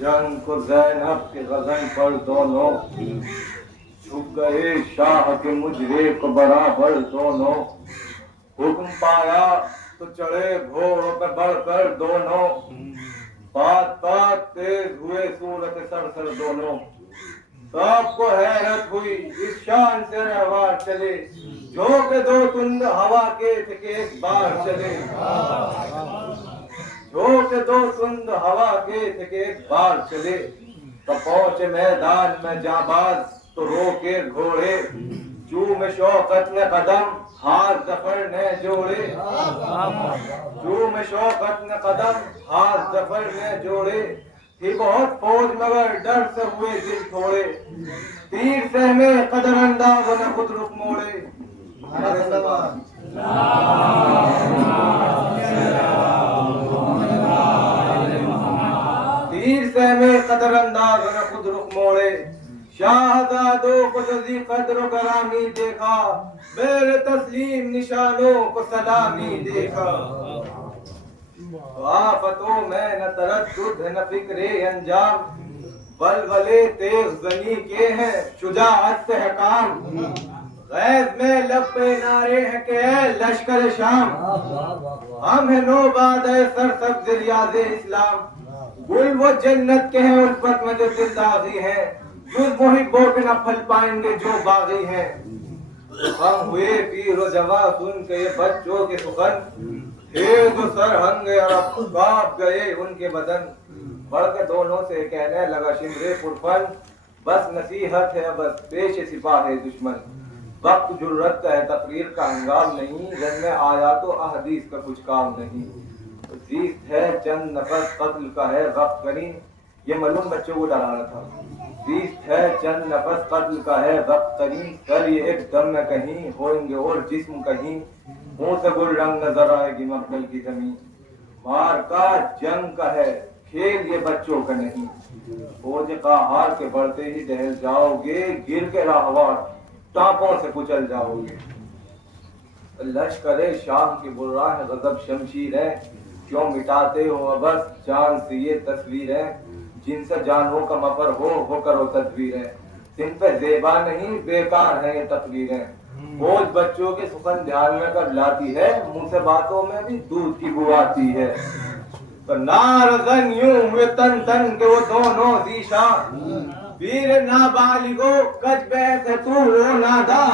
جنگ کو زینب کے غزن پر دونوں جھک گئے شاہ کے مجرے کو برابر دونوں حکم پایا تو چڑھے گھوڑوں پہ بڑھ کر دونوں بات بات تیز ہوئے صورت سر دونوں سب کو حیرت ہوئی اس شان سے رہوار چلے جو کہ دو تند ہوا کے تھے کہ ایک بار چلے جو کہ دو تند ہوا کے تھے کہ ایک بار چلے تو پہنچے میدان میں جانباز تو روکے گھوڑے چوم شوقت نے قدم ہاتھ ظفر نے جوڑے چوم شوقت نے قدم ہاتھ ظفر نے جوڑے تھی بہت فوج مگر ڈر سے ہوئے دل تھوڑے تیر سہمے قدر انداز نے خود رخ موڑے تیر سہمے قدر انداز نے خود رخ موڑے شاہزادوں کو جزی قدر و گرامی دیکھا بیر تسلیم نشانوں کو سلامی دیکھا آفتوں میں نہ تردد نہ فکر انجام بلبلے تیز زنی کے ہیں شجاعت سے حکام غیظ میں لب پہ نعرے ہیں کہ اے لشکر شام ہم ہیں نوباد سرسبز ریاض اسلام گل وہ جنت کے ہیں الفت میں جو دل داغی ہیں جز محبوں پہ نہ پھل پائیں گے جو باغی ہیں ہم ہوئے پیر و جواں سن کے یہ بچوں کے سخن جو سرہنگ عرب کانپ گئے ان کے بدن بڑھ کے دونوں سے کہنے لگا شمرے پرفن بس نصیحت ہے بس پیش سپاہ ہے دشمن وقت جرت کا ہے تقریر کا ہنگام نہیں جن میں آیات و احادیث کا کچھ کام نہیں زیست ہے چند نفس قتل کا ہے وقت کریں یہ معلوم بچوں کو ڈرانا تھا زیست ہے چند نفس قتل کا ہے وقت کریں کل یہ ایک دم میں کہیں ہوئیں گے اور جسم کہیں منہ سے گل رنگ نظر آئے گی مقبل کی زمین مار کا جنگ کا ہے کھیل یہ بچوں کا نہیں فوج قہار کے بڑھتے ہی ڈہل جاؤ گے گر کے راہوار ٹانپوں سے کچل جاؤ گے لشکر شام کی براہ غضب شمشیر ہے کیوں مٹاتے ہو بس جان سے یہ تصویریں جن سے جانوں کا مفر ہو کرو تدبیریں جن پہ زیبا نہیں بیکار ہیں یہ تقریریں فوج بچوں کے سخن دھیان میں کر لاتی ہے منہ سے باتوں میں بھی دودھ کی بو آتی ہے تو نارزن یوں ہوئے تن تن کے وہ دونوں ذیشان ویر نابالغو کج بحث ہے تو وہ نادا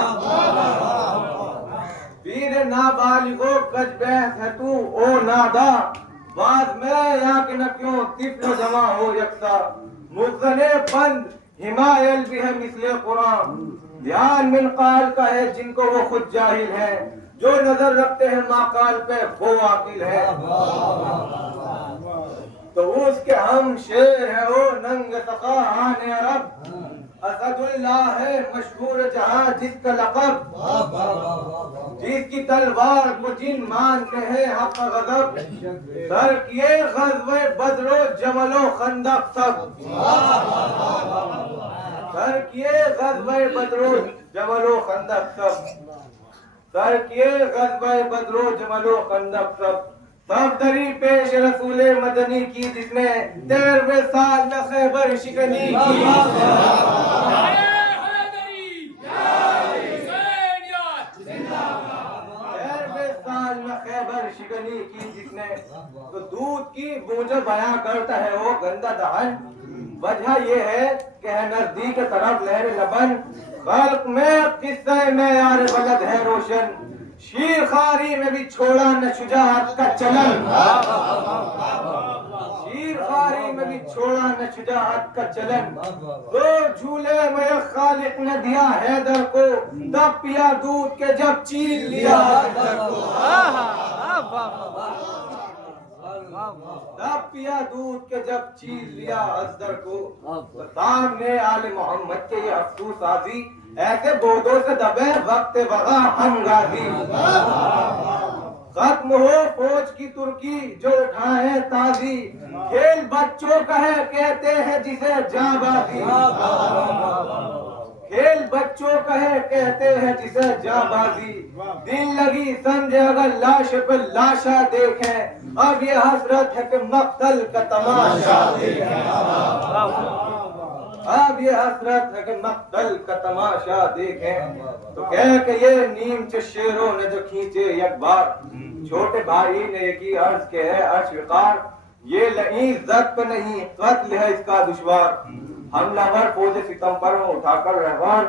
ویر نابالغو کج بحث ہے تو او نادا بعد میں یا کہ نہ کیوں طفل جمع ہو یکسا مغزن بند حمایل بھی ہے مثل قرآن دھیان من قال کا ہے جن کو وہ خود جاہل ہے جو نظر رکھتے ہیں ماقال پہ وہ عاقل ہے تو اس کے ہم شیر ہے وہ ننگ سقا آن عرب اسد اللہ ہے مشہور جہاں جس کا لقب جس کی تلوار کو جن مانتے ہیں حق غضب سر کیے غزوہ بدر و جمل و خندق سب سر کیے غزوہ بدر و جمل و خندق سب سر کیے غزوہ بدر و جمل و خندق سب سب دری پیش رسول مدنی کی جس نے 13ویں سال میں خیبر شکنی کی 13ویں سال میں خیبر شکنی کی جس نے تو دودھ کی بوجھ بیاں کرتا ہے وہ گندا دہن وجہ یہ ہے کہ ہے نزدیک طرف لہر لبن خلق میں قصہ میں یار بلد ہے روشن شیر خاری میں بھی چھوڑا نہ شجاعت کا چلن شیر خاری میں بھی چھوڑا نہ شجاعت کا چلن دو جھولے میں خالق نے دیا حیدر کو تب پیا دودھ کے جب چیر لیا حیدر کو تب پیا دودھ کے جب چیر لیا حیدر کو سامنے آل محمد کے یہ افسوس آزی ایسے بودوں سے دبے وقت وغا ہم غازی ختم ہو فوج کی ترکی جو اٹھائے تازی کھیل بچوں کا ہے کہتے ہیں جسے جاں بازی کھیل بچوں کا ہے کہتے ہیں جسے جاں بازی دل لگی سمجھے اگر لاش پہ لاشا دیکھیں اب یہ حسرت ہے کہ مقتل کا تماشا دیکھیں اب یہ حسرت ہے کہ مقتل کا تماشا دیکھیں تو کہہ کہ یہ نیم چے شیروں نے جو کھینچے یک بار. چھوٹے بھائی نے یکی عرض کے ہے عرش وقار یہ لئیں زد پہ نہیں قتل ہے اس کا دشوار. حملہ ور فوج ستم پر اٹھا کر رہوار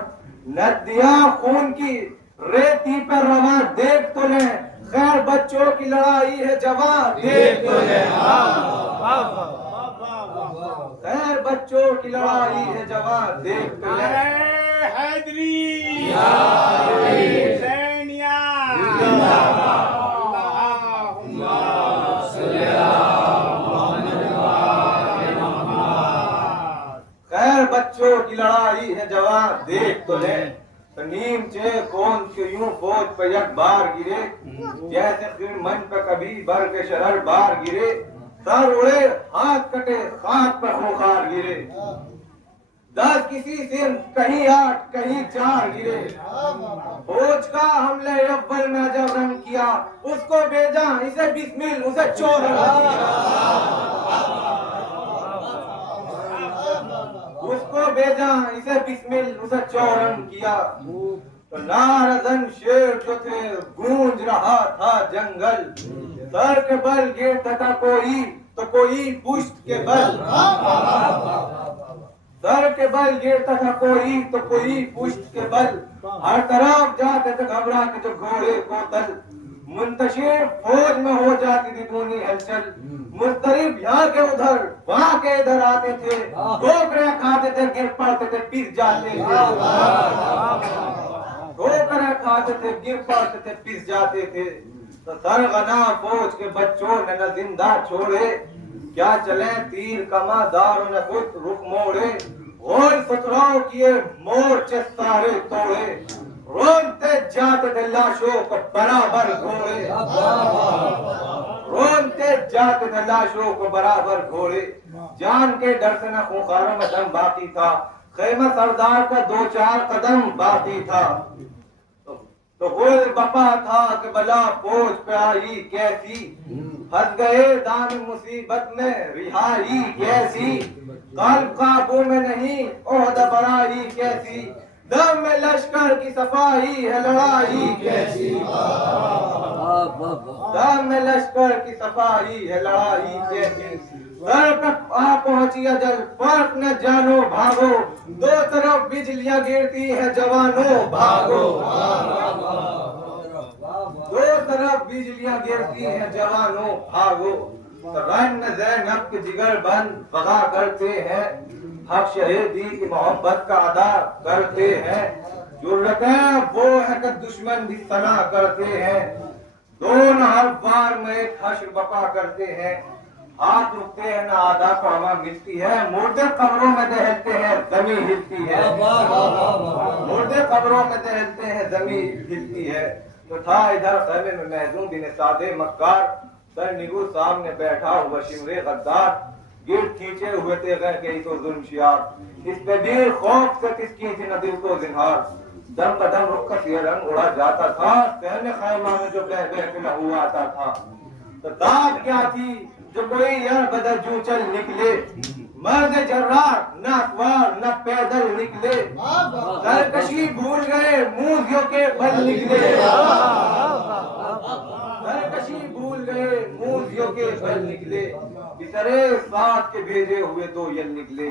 ندیاں خون کی ریتی پر رواں دیکھ تو لیں خیر بچوں کی لڑائی ہے جوان دیکھ تو لیں. خیر بچوں کی لڑائی ہے جوان دیکھ تو لیں. حیدری حسینیہ خیر بچوں کی لڑائی ہے جوان دیکھ تو لیں. نیم چے کون کے یوں فوج پہ یک بار گرے جیسے خرمن پہ کبھی بر کے شرر بار گرے. سر اڑے ہاتھ کٹے خاک پر خوخار گرے. 10 کسی سے کہیں 8 کہیں 4 گرے. فوج کا حملے اول میں جب رنگ کیا اس کو بھیجا اسے بسمل اسے چورن کیا. اس کو بھیجا اسے بسمل اسے چورن کیا. تو نارزن شیر جو تھے گونج رہا تھا جنگل. سر کے بل گرتا تھا کوئی تو کوئی پشت کے بل. سر کے بل گرتا تھا کوئی تو کوئی پشت کے بل. ہر طرف جاتے تھے گھبرا کے جو گھوڑے کو تل. منتشر فوج میں ہو جاتی تھی دونی ہلچل. مضطرب یہاں کے ادھر وہاں کے ادھر آتے تھے. ٹھوکریں کھاتے تھے گر پڑتے تھے پس جاتے تھے. ٹھوکریں کھاتے تھے گر پڑتے تھے پس جاتے تھے. تو سرغنا فوج کے بچوں نے نہ زندہ چھوڑے کیا چلیں تیر کما داروں نے خود رخ موڑے. غول ستراؤ کیے مورچے سارے توڑے. رونتے جاتے تھے لاشوں کو برابر گھوڑے. رونتے جاتے تھے لاشوں کو برابر گھوڑے. جان کے ڈر سے نہ خونخاروں میں دم باقی تھا. خیمہ سردار کا 2-4 قدم باقی تھا. تو غول بپا تھا کہ بلا فوج پہ آئی کیسی. پھنس گئے دام مصیبت میں رہائی کیسی. قلب قابو میں نہیں عہدہ برائی کیسی. دم میں لشکر کی صفائی ہے لڑائی کیسی. دم میں لشکر کی صفائی ہے لڑائی کیسی. سر تک آ پہنچی اجل فرق نہ جانو بھاگو. 2 طرف بجلیاں گرتی ہے جوانوں بھاگو. 2 طرف بجلیاں گرتی ہیں جوانوں بھاگو. رن زینب کے جگر بند بغا کرتے ہیں. حق شہیدی کی محبت کا ادا کرتے ہیں. جرتیں وہ ہے کہ دشمن بھی ثنا کرتے ہیں. دونوں ہر بار میں ایک حشر بپا کرتے ہیں. ہاتھ رکتے ہیں نہ آدھا پاما ملتی ہے. مردے قبروں میں دہلتے ہیں زمین ہلتی ہے. مردے قبروں میں دہلتے ہیں زمین ہلتی ہے. تو تھا ادھر خیمے میں محزون دن سادے مکار. سر نگو سامنے بیٹھا ہوا شمرے غدار. گرد کھینچے ہوئے تھے غیر کہی تو ظلم شیار. اس پہ دیر خوف سے کس کی تھی نہ دل کو زنہار. دم بدم رخ یہ رنگ اڑا جاتا تھا. کہنے خیمہ میں جو بہ بہ کے لہو آتا تھا. تو داد کیا تھی جو کوئی یار بدر جو چل نکلے. مرد جرار نہ اخبار نہ پیدل نکلے. سرکشی بھول گئے موزیوں کے بل نکلے. سرکشی بھول گئے موزیوں کے بل نکلے. بسرے ساتھ کے بھیجے ہوئے 2 یل نکلے.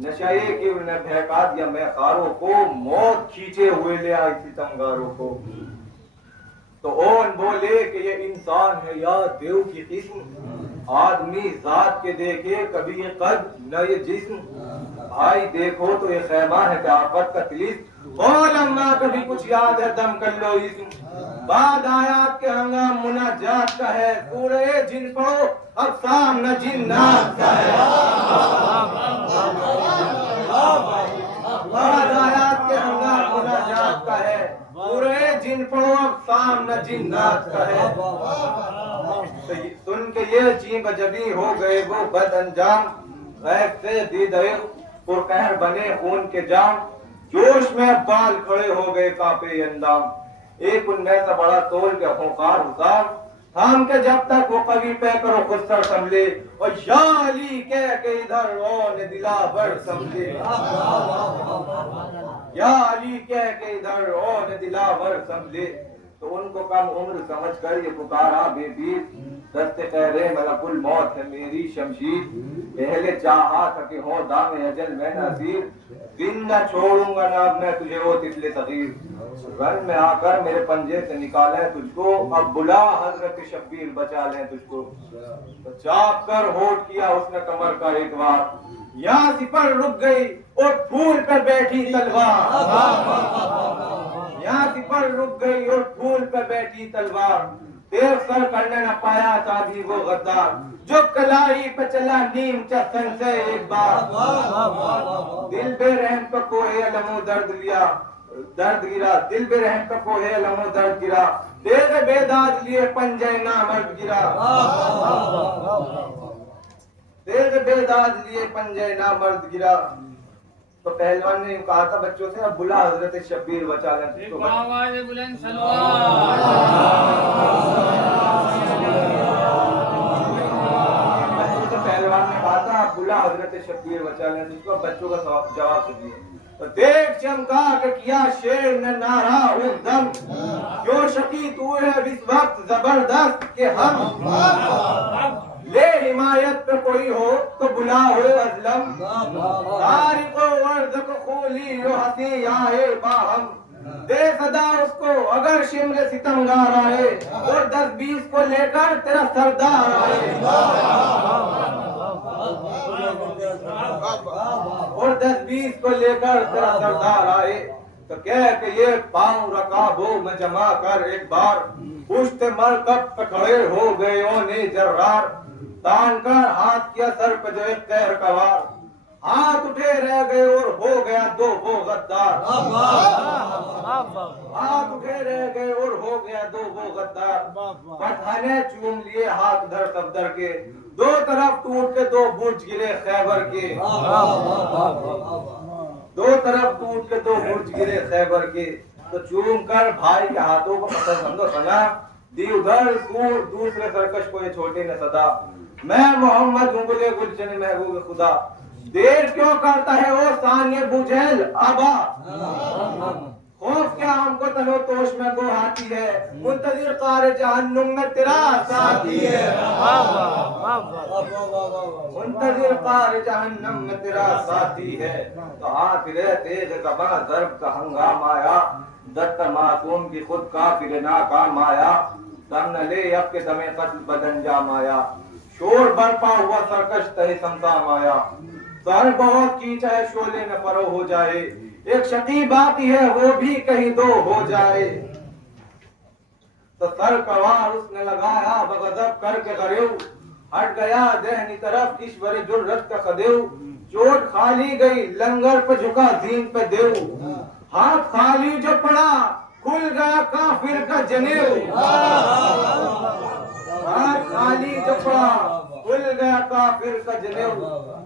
نشائے کے انہیں بہکا دیا میں خاروں کو. موت کھینچے ہوئے لے آئی ستمگاروں کو. تو اون بولے کہ یہ انسان ہے یا دیو کی قسم. آدمی ذات کے دیکھے کبھی یہ قد نہ یہ جسم. بھائی دیکھو تو یہ خیمہ ہے کہ آفت کا طلسم. بول اماں کبھی کچھ یاد ہے دم کر لو اسم. بعد آیات کے ہنگام مناجات کا ہے. سورہ جن پڑھو اب سامنا جنات کا ہے. بعد آیات کے ہنگام مناجات کا ہے. سورہ جن پڑھو اب سامنا جنات کا ہے. سن کے یہ چین بجبی ہو گئے وہ بد انجام. غیب سے دیدے پرقہر بنے خون کے جام. جوش میں بال کھڑے ہو گئے کانپے اندام. ایک ان میں سے بڑا تول کے خوکار حسام تھام کے جب تک وہ قوی پہ کرو خود سر سنبھلے اور یا علی کہہ کے ادھر اون دلاور سمجھے یا علی کہہ کے ادھر اون دلاور سمجھے تو ان کو کم عمر سمجھ کر یہ پکارا بے پیر دست قہرے ملک الموت ہے میری شمشیر پہلے چاہا تھا کہ ہو دام اجل میں نذیر دن نہ چھوڑوں گا نہ اب میں تجھے وہ طفل صغیر رن میں آ کر میرے پنجے سے نکالیں تجھ کو اب بلا حضرت شبیر بچا لیں تجھ کو تو چاپ کر ہوٹ کیا اس نے کمر کا ایک بار یہاں سپر رک گئی اور پھول پہ بیٹھی تلوار یہاں سپر رک گئی اور پھول پہ بیٹھی تلوار دیر سر کرنے نہ پایا تھا بھی وہ غدار جو کلائی پہ چلا نیم چسن سے ایک بار دل بے رحم پہ کوہ علم و درد لیا درد گرا دل بے رحم پہ کوہ علم و درد گرا تیرے بے داد لیے پنجے نامرد گرا تیرے بے داد لیے پنجے نامرد گرا تو پہلوان نے کہا تھا بچوں سے اب بلا حضرت شبیر بچا لیں تو آواز بلند سلوات بچوں سے پہلوان نے کہا تھا اب بلا حضرت شبیر بچا لیں جس کو بچوں کا جواب دیے تو دیکھ چمکا کہ کیا شیر نے نعرہ ہوں دم جو شقی تو ہے اس وقت زبردست کہ ہم لے حمایت پہ کوئی ہو تو بلا ہو ازلم تاریخ و ورد کو خولی و حسی آئے باہم دے صدا اس کو اگر شمر ستمگار آئے اور 10-20 کو لے کر تیرا سردار آئے اور 10-20 کو لے کر تیرا سردار آئے تو کہہ کہ یہ پاؤں رکابوں میں جمع کر ایک بار پشت مرکب پہ کھڑے ہو گئے اونے جرار تان کر ہاتھ کیا سر پہ جو ایک قہر کا وار ہاتھ اٹھے رہ گئے اور ہو گیا دو وہ غدار ہاتھ اٹھے رہ گئے اور ہو گیا دو وہ غدار پٹھانے چوم لیے ہاتھ دھر صفدر کے دو طرف ٹوٹ کے دو برج گرے خیبر کے دو طرف ٹوٹ کے دو برج گرے خیبر کے تو چوم کر بھائی کے ہاتھوں کو پتھر سمجھو سنا دی ادھر دوسرے سرکش کو یہ چھوٹے نے صدا میں محمد ہوں گلے گلشن محبوب خدا دیر کیوں کرتا ہے وہ ثانیہ بوجھل آبا خوف کیا ہم کو تنو توش میں گو آتی ہے منتظر قار جہنم میں تیرا ساتھی ہے منتظر قار جہنم میں تیرا ساتھی ہے تو ہاتھ رہے تیز زباں ضرب کا ہنگام آیا دست معصوم کی خود کافر ناکام آیا دم نہ لے اب کے دم قتل بدنجام آیا شور برپا ہوا سرکش تہ سمسام آیا سر بہت کی چاہے شعلے میں فرو ہو جائے ایک شقی باقی ہے وہ بھی کہیں دو ہو جائے تو سر کوار اس نے لگایا بغضب کر کے غریو ہٹ گیا دہنی طرف اشور جرت کا خدیو چوٹ خالی گئی لنگر پہ جھکا دین پہ دیو ہاتھ خالی جو پڑا کھل گیا کافر کا جنیو ہاتھ خالی جو پڑا کھل گیا کافر کا جنیو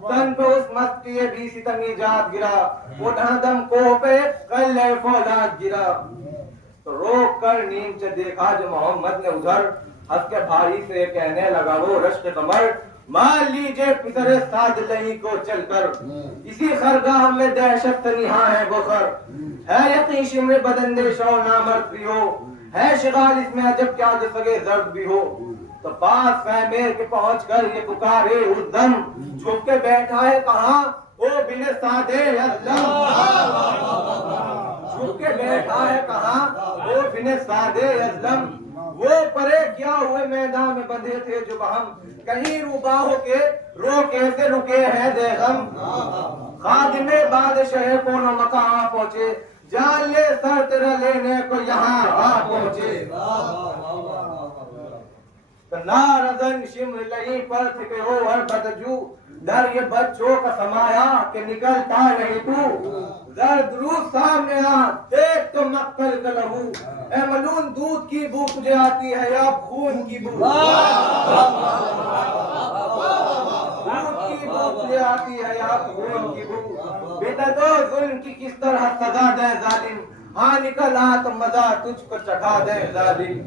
تن پہ اس مستی بھی ستمی جات گرا وہ دھندم کو پہ کل فولاد گرا تو روک کر نیم سے دیکھا جو محمد نے ادھر ہنس کے بھائی سے کہنے لگا وہ رشک کمر مان لیجئے پسر ساد لہی کو چل کر اسی خرگاہ میں دہشت تنہا ہے بخر ہے یقین شمر بدن دے شو نامرد بھی ہو ہے شغال اس میں عجب کیا جو سگے زرد بھی ہو تو پاس خیمے کے پہنچ کر یہ پکارے اس دم چھپ کے بیٹھا ہے کہاں وہ بن سادے ازلم چھپ کے بیٹھا ہے کہاں وہ بن سادے ازلم وہ پرے کیا ہوئے میدان میں بندھے تھے جو ہم کہیں روبا ہو کے رو کیسے رکے ہیں دے غم خادم بادشاہ کون مقام پہنچے جان لے سر تیرا لینے کو یہاں آ پہنچے نارزن شمر لئی پر تھکے ہو ہر بدجو در یہ بچوں کا سمایا کہ نکلتا نہیں تو زرد روح سامنے آ دیکھ تو مقتل کا لہو اے ملون دودھ کی بو تجھے آتی ہے یا خون کی بو دودھ کی بو تجھے آتی ہے یا خون کی بو بیٹا تو ظلم کی کس طرح سزا دے ظالم ہاں نکل آ تو مزہ تجھ کو چکھا دے ظالم